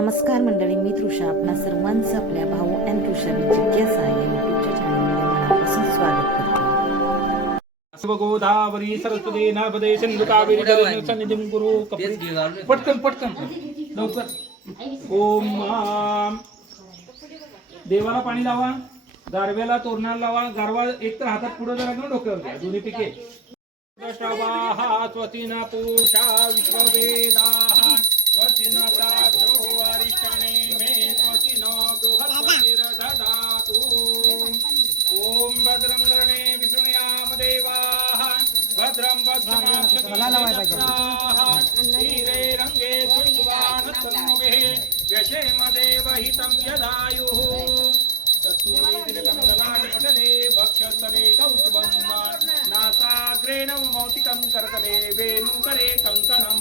नमस्कार मंडळी मी तृषा. आपणा सर्वांचं आपल्या भाऊ अँड तृषा जिज्ञासा या युट्यूबच्या चॅनलमध्ये मनापासून स्वागत करते. गोदावरी सरस्वती नर्मदे सिंधू कावेरी जलधि सन्निधिं कपि- पटकन पटकन. लवकर. ओम. देवाला पाणी लावा गारव्याला तोरणाला लावा गारवा एक तर हातात पुढे जरा घेऊन डोक्यावर घ्या दोन्ही पिके. श्रवाहा स्वतिना पूषा विश्ववेदाः स्वतिना भद्रं धीरे रङ्गे दुर्वाणतनुभिः व्यशेम देवहितं यदायुः तत्सूर्यतिलकमललाटपटले भक्षस्तरे कौस्तुभं नासाग्रे नवमौतिकं करतले वेणुकरे कङ्कणं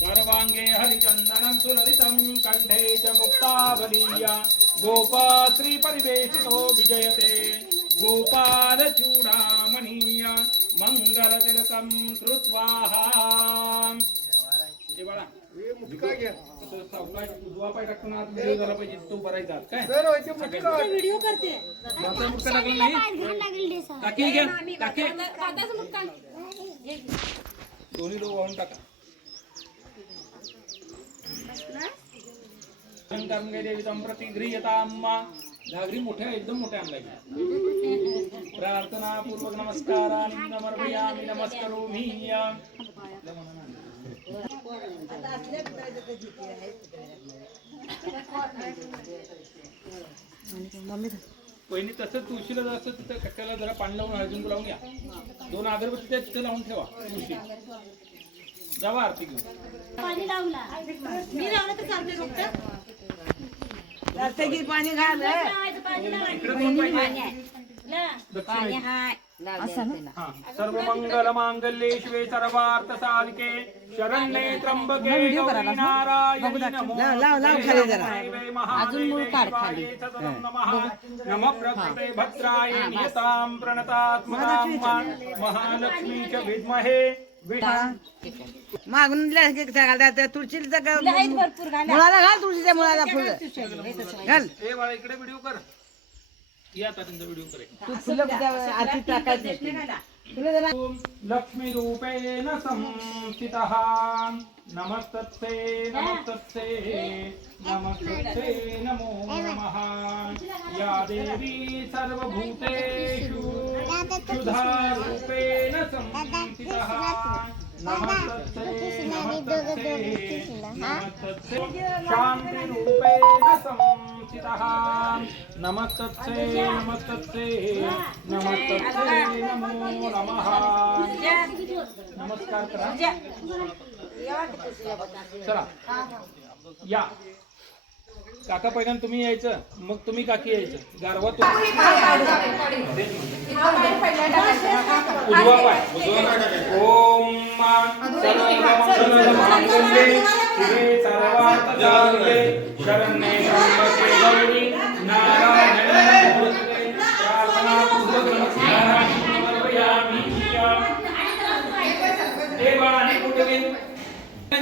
सर्वाङ्गे हरिचन्दनं सुललितं कण्ठे च मुक्तावलीया गोपाश्रीपरिवेशितो विजयते गोपालचूडामणीया मङ्गलतिलकं कृत्वा हे बाळा तसं सावकाश उजवा पाय टाकताना आत व्हिडिओ झाला पाहिजे तो भरायचा आत, काय? व्हिडिओ करते. आता मुक्का लागला नाही? टाकी घ्या टाकी. दोन्ही लोक वाहून टाका. कारण काय देवीतम प्रतिगृहताम घागरी मोठ्या एकदम मोठ्या आणलाय. प्रार्थना पूर्वक नमस्कार नमस्कार पहिली तसंच तुळशीला जास्त तिथं कट्ट्याला जरा पाणी लावून हळदून लावून घ्या. दोन अगरबत्ती त्या तिथे लावून ठेवा तुळशी. जावा आरती घेऊन. पाणी लावला. मी लावलं तर चालते फक्त. पाणी घाल पाणी सर्व मंगल मांगल्ये शिवे सर्वार्थ साधिके. शरण्ये त्र्यंबके गौरी नारायणी नमो लाव, लाव, लाव खाली जरा. अजून मूळ काढ खाली. नम. प्रकृते भद्राय नियतां प्रणतात्मनां महालक्ष्मी च विद्महे. मागून घालतात तुळशीला मुळाला घाल तुळशीच्या मुळाला फुलं. घाल इकडे व्हिडिओ कर. या आता तुमचा व्हिडिओ करे तू फुलं आरती टाकायची लक्ष्मी रूपेण संस्थितः. नमस्तत्से नमस्तत्से नमस्तत्से नमो नमः. या देवी सर्वभूतेषु. क्षुधारूपेण संस्थितः शान्तिरूपेण संस्थितः नमस्तत्से नमस्तत्से नमस्तत्से नमो नमः नमस्कार करा। चला। या। काका पहिल्यांदा तुम्ही यायचं मग तुम्ही काकी यायचं. गारवा तो. उजवा पाय. ओम शिवे शरण्ये त्र्यंबके गौरी नारायणी समर्पयामि हे?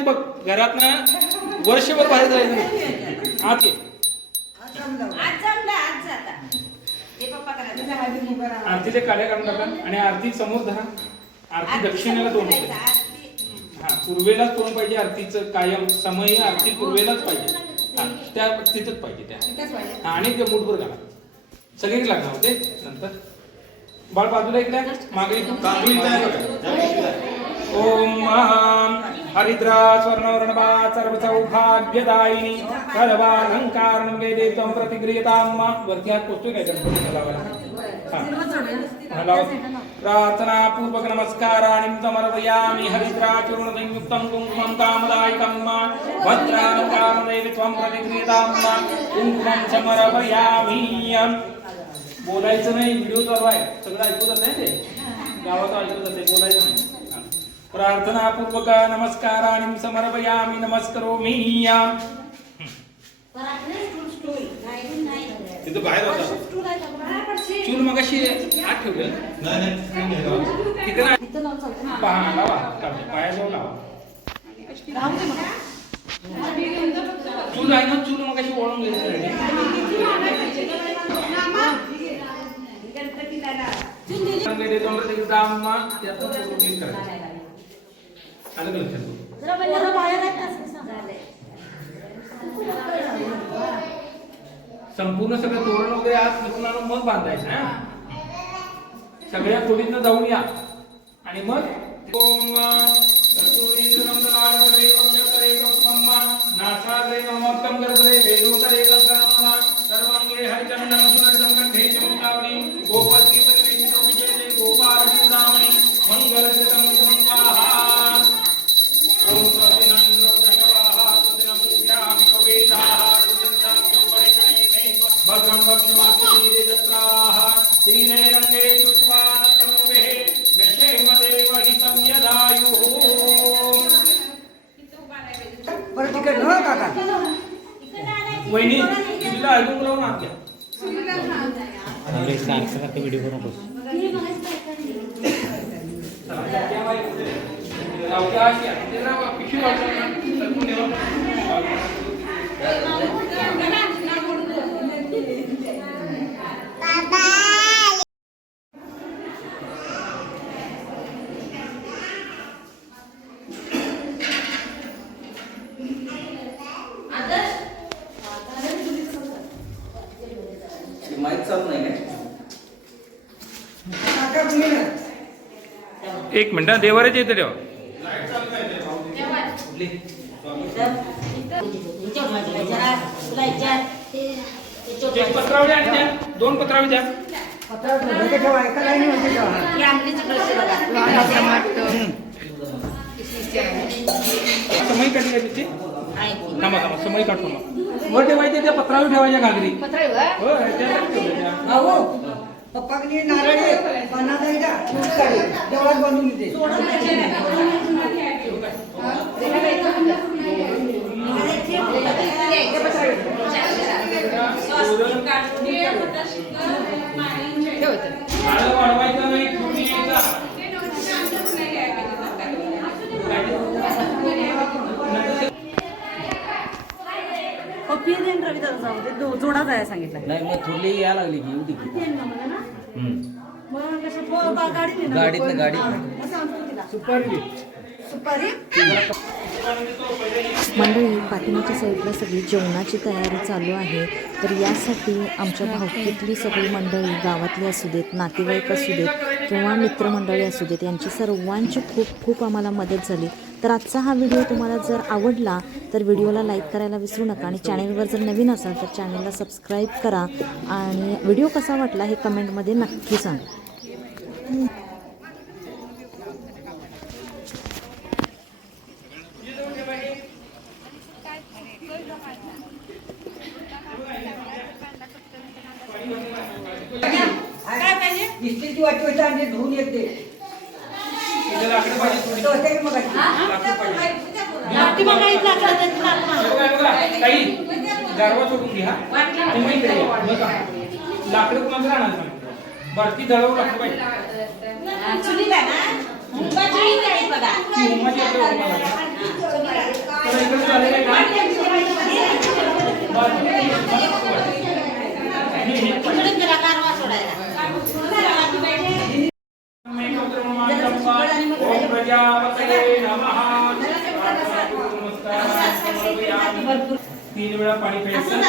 बघ घरात ना वर्षभर बाहेर जायचं नाही. आत ये. आरतीचे काड्या काढून टाका आणि आरती समोर धरा. आरती दक्षिणेला तोंड हा पूर्वेलाच तोंड पाहिजे आरतीचं कायम समय आरती पूर्वेलाच पाहिजे. हा त्या तिथंच पाहिजे त्या. हा आणि ते मुठभर घाला. सगळे लागणार होते नंतर. बाळ बाजूला इकडे मागे ओम हरिद्रा स्वर्णवर्णबा सर्व सौभाग्यदायिनी वेदे त्वं प्रतिगृह्यतां वरती हात पोचतोय काय गणपती लावायला प्रार्थना पूर्वक नमस्काराणि समर्पयामि। हरिद्रा चूर्णसंयुक्तं कुङ्कुमं कामदायकं भद्रालङ्कारं त्वं प्रतिगृह्यतां कुङ्कुमं समर्पयामि। बोलायचं नाही व्हिडिओ चालू आहे. सगळं ऐकू जात नाही ते? गावात ऐकू जाते बोलायचं नाही. प्रार्थनापूर्वक नमस्काराणि समर्पयामि नमस्करोमि. तिथं बाहेर होता. चूल मग अशी आत ठेवलं तिकडे पहा लावा लावा चूल आहे ना चूल मग अशी वळून जरा जरा आहे का? संपूर्ण सगळं तोरण वगैरे आज निघून आणून मग बांधायचं हा? सगळ्या खोलीतनं जाऊन या. आणि मग ओम दलायवदेवं यत्रेकं स्वम्मा नासाग्रे नमोत्तम गर्भरे वेदोतरे एक मिनिट देवाऱ्याचे इथे ठेवा एक पत्रावळी आणि द्या. दोन पत्रावळी द्या. पत्रावर ढोके ठेवा एका लाईनीमध्ये ठेवा समय कधी आहे तिची थांबा थांबा समय काढतो मग. वर ठेवायचे त्या पत्रावर ठेवायच्या घागरी. हो त्या ठेवायच्या. पप्पाकडे नारळ आहे, पानाचा दूध काढे देवळात बांधून माळं वाढवायचं नाही तुम्ही यायचा. पप्पी देन रविदास जाऊ दे दो- जोडा जायला सांगितलं नाही मग थोडली यायला लागली की येऊ दे की. हम्म. मग कसं ब- बा- गाडी नेणार. गाडीतनं गाडी असं आणतो तिला. सुपारी मंडळी पाठीमागच्या साईडला सगळी जेवणाची तयारी चालू आहे. तर यासाठी आमच्या भावकीतली सगळी मंडळी गावातली असू देत नातेवाईक असू देत किंवा मित्रमंडळी असू देत यांची सर्वांची खूप खूप आम्हाला मदत झाली. तर आजचा हा व्हिडिओ तुम्हाला जर आवडला तर व्हिडिओला लाईक करायला विसरू नका आणि चॅनेलवर जर नवीन असाल तर चॅनेलला सबस्क्राईब करा. आणि व्हिडिओ कसा वाटला हे कमेंटमध्ये नक्की सांगा इस्त्रीची वाटी होती आणि ते धुवून येते तिला लाकडं पाहिजे थोडी. तो होते की मग लाकडं पाहिजे. पाठी मागायचं लागलं तर तिला आपण बघा, बघा. ताई, गारवा सोडून घ्या आणि मग इकडे या. बघा. लाकडं कुणाचं राहणार नाही. वरती दळावं लागतं पाहिजे चुलीला ना चुलीला आहे बघा. ती उमाची उमाला. तर इकडे का? सोडायला. तीन वेळा पाणी प्यायचं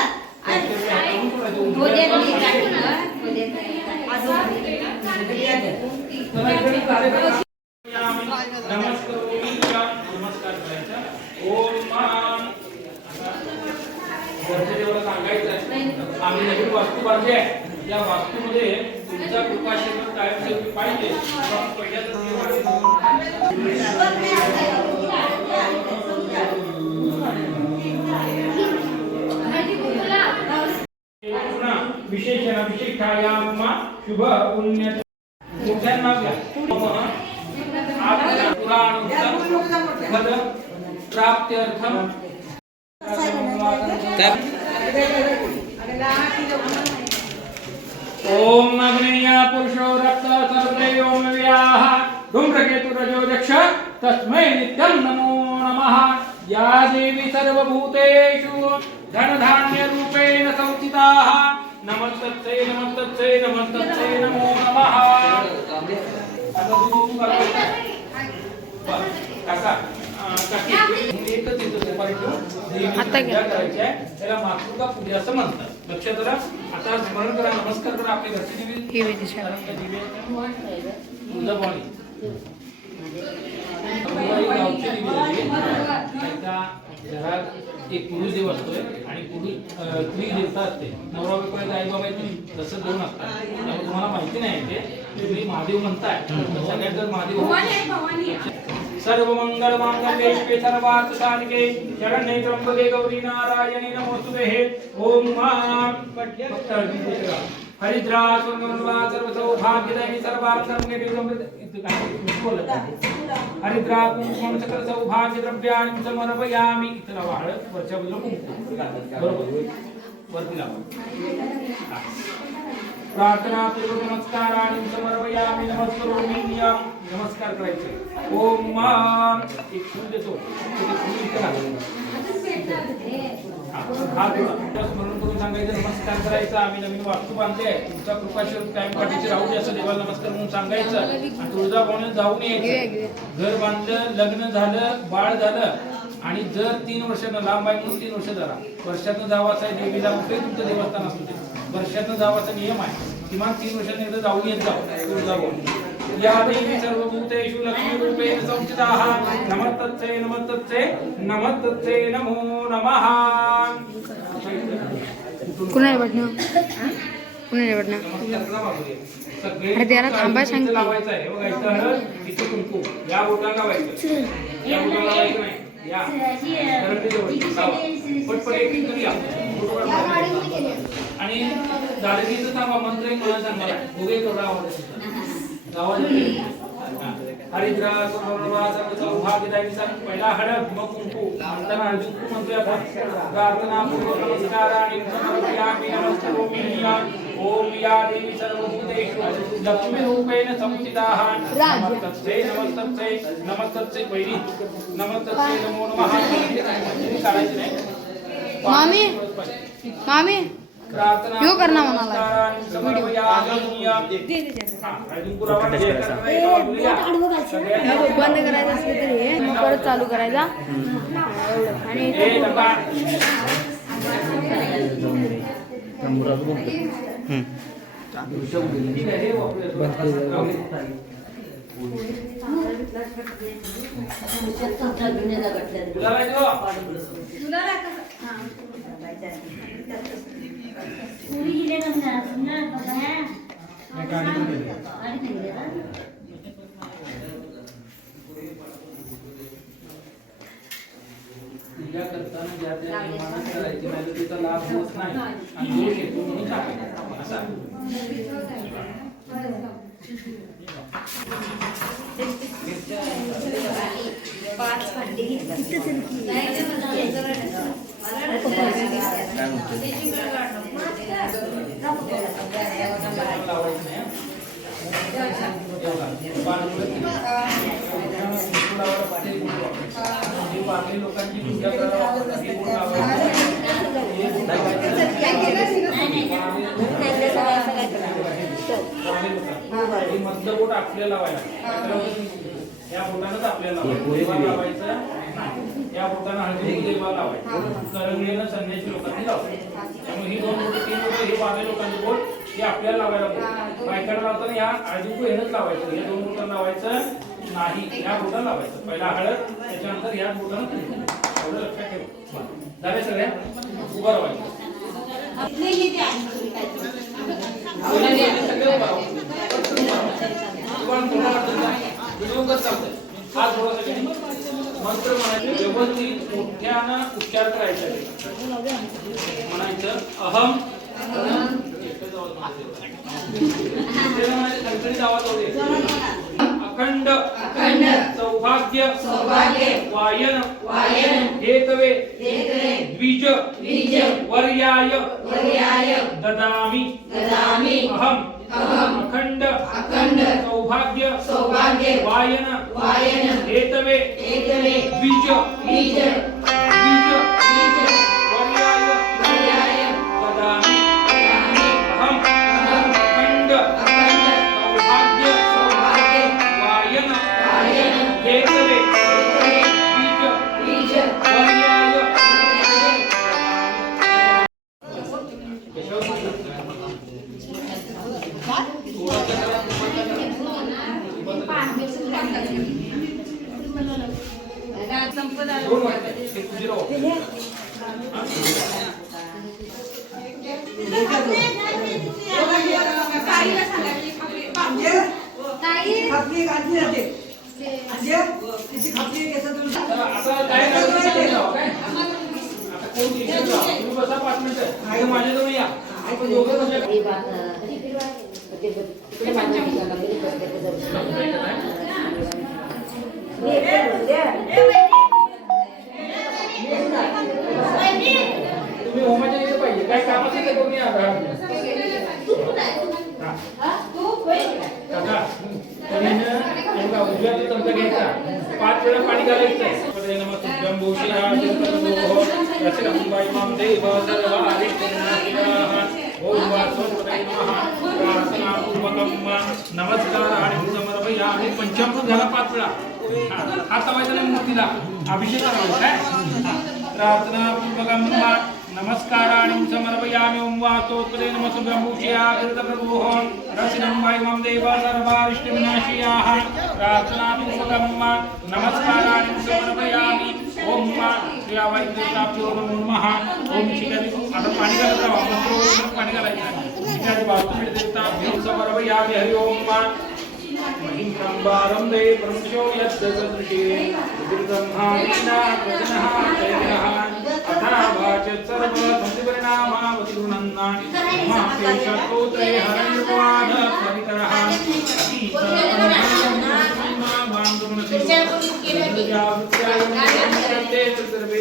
नमस्कार करायचा सांगायचं आहे. आम्ही नवीन वास्तू बांधली आहे या वास्तूमध्ये तुमचा कृपाशीर्वाद कायमस्वरूपी पाहिजे पण पहिल्या तर देवाने शुभ पुण्य मोठ्यांना पुराण प्राप्त्यर्थम ओम अग्नेय पुरुषो रक्त सर्वे ओम व्याह. धूम्रकेतु रजो दक्ष तस्मै नित्यं नमो नमः. या देवी सर्वभूतेषु धनधान्यरूपेण संस्थिताः नमस्तत्से नमस्तत्से नमस्तत्से नमो नमः। आता तू. काका एकच इथं दुपारी करायची आहे. त्याला मातृका पूजा असं म्हणतात. लक्षात करा आता स्मरण करा नमस्कार करा. आपली घरची देवी. गावची आहे. एकदा घरात एक पुरुष देव असतोय आणि पुरुष स्त्री देवता असते. नवरा बायको आई बाबा तसं दोन असतात. त्यामुळे तुम्हाला माहिती नाही ते. तुम्ही महादेव म्हणताय. सगळ्यात जर महादेव सर्व मंगल मांगल्ये शिवे सर्वार्थ साधिके शरण्ये त्र्यंबके गौरी नारायणी नमोस्तुते ओम मां. फक्त हळदी देते का? हरिद्रा सर्व इथं काय बोलत हरिद्रा कुंकुम सकल सौभाग्य द्रव्याणि समर्पयामि इतर वाळ वरच्या बाजूला कुंकुम बरोबर वरती लावा प्रार्थना पूर्व नमस्काराणि समर्पयामि नमस्कारोमि नियम। नमस्कार करायचे. ओम मा एक फूल देतो ते फूल इथं हात स्मरण करून सांगायचं नमस्कार करायचा आम्ही नवीन वास्तू बांधले तुमचा कृपाशीर्वाद कायम पाठीची राहू दे असं देवाला नमस्कार म्हणून सांगायचं. आणि तुळजाभवानी जाऊन यायचं. घर बांधलं लग्न झालं बाळ झालं. आणि जर तीन वर्षानं लांब आहे म्हणून तीन वर्ष झाला वर्षातनं जावाचा आहे देवीला कुठे तुमचं देवस्थान असू दे. वर्षातनं जावाचा नियम आहे. किमान तीन वर्षांनी एकदा जाऊन येत जाऊ तुळजाभवानी. या देवी सर्वभूतेषु लक्ष्मीरूपेण संस्थिताः नमस्तत्से नमस्तत्से नमस्तत्से नमो नमः कुणाला वाटणं कुणाला वाटणं अरे त्याला थांबा सांग लावायचं आहे बघा इथं इथं कुंकू या बोटाला लावायचं या बोटाला लावायचं नाही या पटपट एक एक करूया. आणि दादाजीचं थांबा मंत्र एक मला सांगा दोघे तेवढा आहे पहिला मग कुंकू कुंकू म्हणतोय आपण प्रार्थना पूर्वक नमस्काराणि समर्पयामि नमस्करोमि ओम या देवी सर्वभूतेषु लक्ष्मीरूपेण संस्थिताः नमस्तस्यै नमस्तस्यै नमस्तस्यै पहिली नमस्तस्यै नमो नमः नाही मामी मामी. प्रार्थना ह्यो करणार म्हणाला. हा, बंद करायचं असलं तरी हे मग परत चालू करायचा एवढं आणि ए, डबा. ठीक आहे, हे वापरूया. तुला काय देऊ? पूजा करताना ज्या त्या नियमानं करायची नाही तर तिचा लाभ होत नाही आणि दोष येतो म्हणून टाकायचा. असा लावायचं नाही, हं. काय म्हणतो बाकी लोकांची पूजा करायला मधलं बोट आपल्याला लावायला या बोटानंच आपल्याला लावायचं. देवाला लावायचं नाही. या बोटानं हळदी कुंकू देवाला लावायचं करंगलीनं संन्यासी लोकांनी लावायचं त्यामुळे ही दोन बोट तीन बोट हे बाकी लोकांची बोट हे आपल्याला लावायला पाहिजे बायकांना लावताना या हळदी कुंकू हेनच लावायचं. हे दोन बोटानं लावायचं नाही. या बोटानं लावायचं. पहिला हळद त्याच्यानंतर या बोटानं. एवढं लक्षात ठेव. झाले सगळ्या? उभं राहायचं. सगळे उभं राहायचं. तुम्हाला कोणाला चालतंय? मंत्र म्हणायचे व्यवस्थित मोठ्यानं उच्चार करायचा म्हणायचं अहम. आवाज दे. अखंड. अखंड. सौभाग्य. सौभाग्य. वायन. वायन. हेतवे द्विज. द्विज. वर्याय. वर्याय. ददामि. ददामि. अहम. अखंड. सौभाग्य वायन हेतवे बीज बीज दोन तुम्ही होमाच्या पाहिजे काय काम तुम्ही घ्यायचा पाच वेळा पाणी घालायचं. पदे नमः आणि समर्प या आणि पंचामृत झाला पाच वेळा. हा, हात लावायचा नाही मूर्तीला. अभिषेक करावा काय? हा. प्रार्थनापूर्वकं नमस्काराणि समर्पयामि ओं वासोत्पदे नमः ब्रह्मुषया कृत जगतप्रभोः रसिकं वायुमं देव सर्वारिष्टविनाशियाः प्रार्थनापूर्वकं नमस्काराणि समर्पयामि ओम श्रिया वैद्यताभ्यो नमो नमः. ओम शिकारी आता पाणी घालत राहा. मंत्रोच्चार पाणी घालायचं. शिकारी वास्तुपीठ देवताभ्यो समर्पयामि हरि ओम महिं संवारं दे प्रमुख्यो यस्य सदृशे ब्रह्मा विष्णा प्रजनः चैतनः अथा वाचत् सर्व संधिपरिणामावति गुणन्ना माते शत्रुत्रे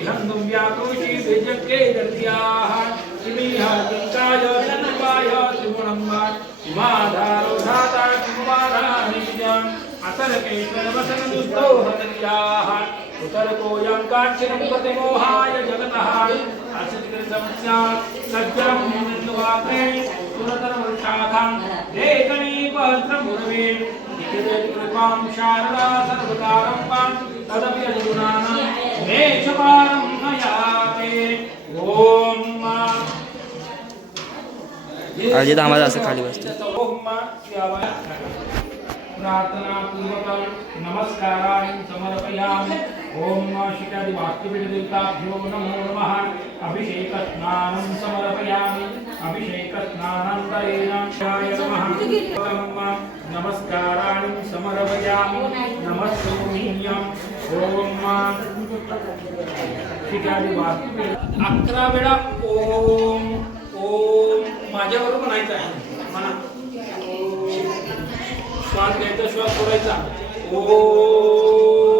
विहन्दुं व्याक्रोशि वेजज्ञे दर्द्याः किमिह किङ्काय त्रिगुणं वा किमाधारो धाता किमुपाधा नित्यम् हतर्याः उतरकोऽयं काञ्चनं प्रतिमोहाय जगतः असितकृतमस्या सज्जं निन्दुवाक्रे सुरतरवृक्षाखां लेखनीपत्रमुरवे कृपां शारदा सर्वकारं पां तदपि अनुगुणानां मेषपारं नयाते ॐ अजित आम्हाला असं खाली बसतो प्रार्थनापूर्वकं नमस्काराणि समर्पयामि। ॐ शिकादि वास्तुपीठदेवताभ्यो नमो नमः। अभिषेकस्नानं समर्पयामि। अभिषेकस्नानान्तरेण शिवाय नमः। नमस्काराणि समर्पयामि। नमस्सोमीयम् ॐ ओम अकरा वेळा ओम ओम. माझ्याबरोबर म्हणायचं आहे. म्हणा श्वास घ्यायचा श्वास सोडायचा. ओम.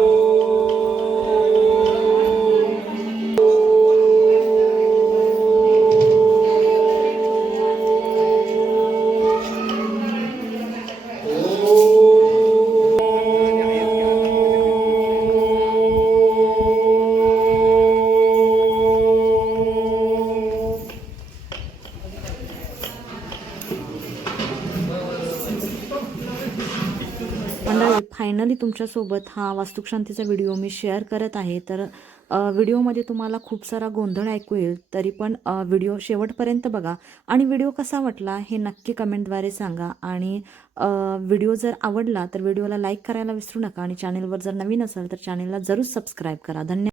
फायनली तुमच्यासोबत हा वास्तुशांतीचा व्हिडिओ मी शेअर करत आहे. तर व्हिडिओमध्ये तुम्हाला खूप सारा गोंधळ ऐकू येईल तरी पण व्हिडिओ शेवटपर्यंत बघा. आणि व्हिडिओ कसा वाटला हे नक्की कमेंटद्वारे सांगा. आणि व्हिडिओ जर आवडला तर व्हिडिओला लाईक करायला विसरू नका. आणि चॅनेलवर जर नवीन असाल तर चॅनेलला जरूर सबस्क्राईब करा. धन्यवाद.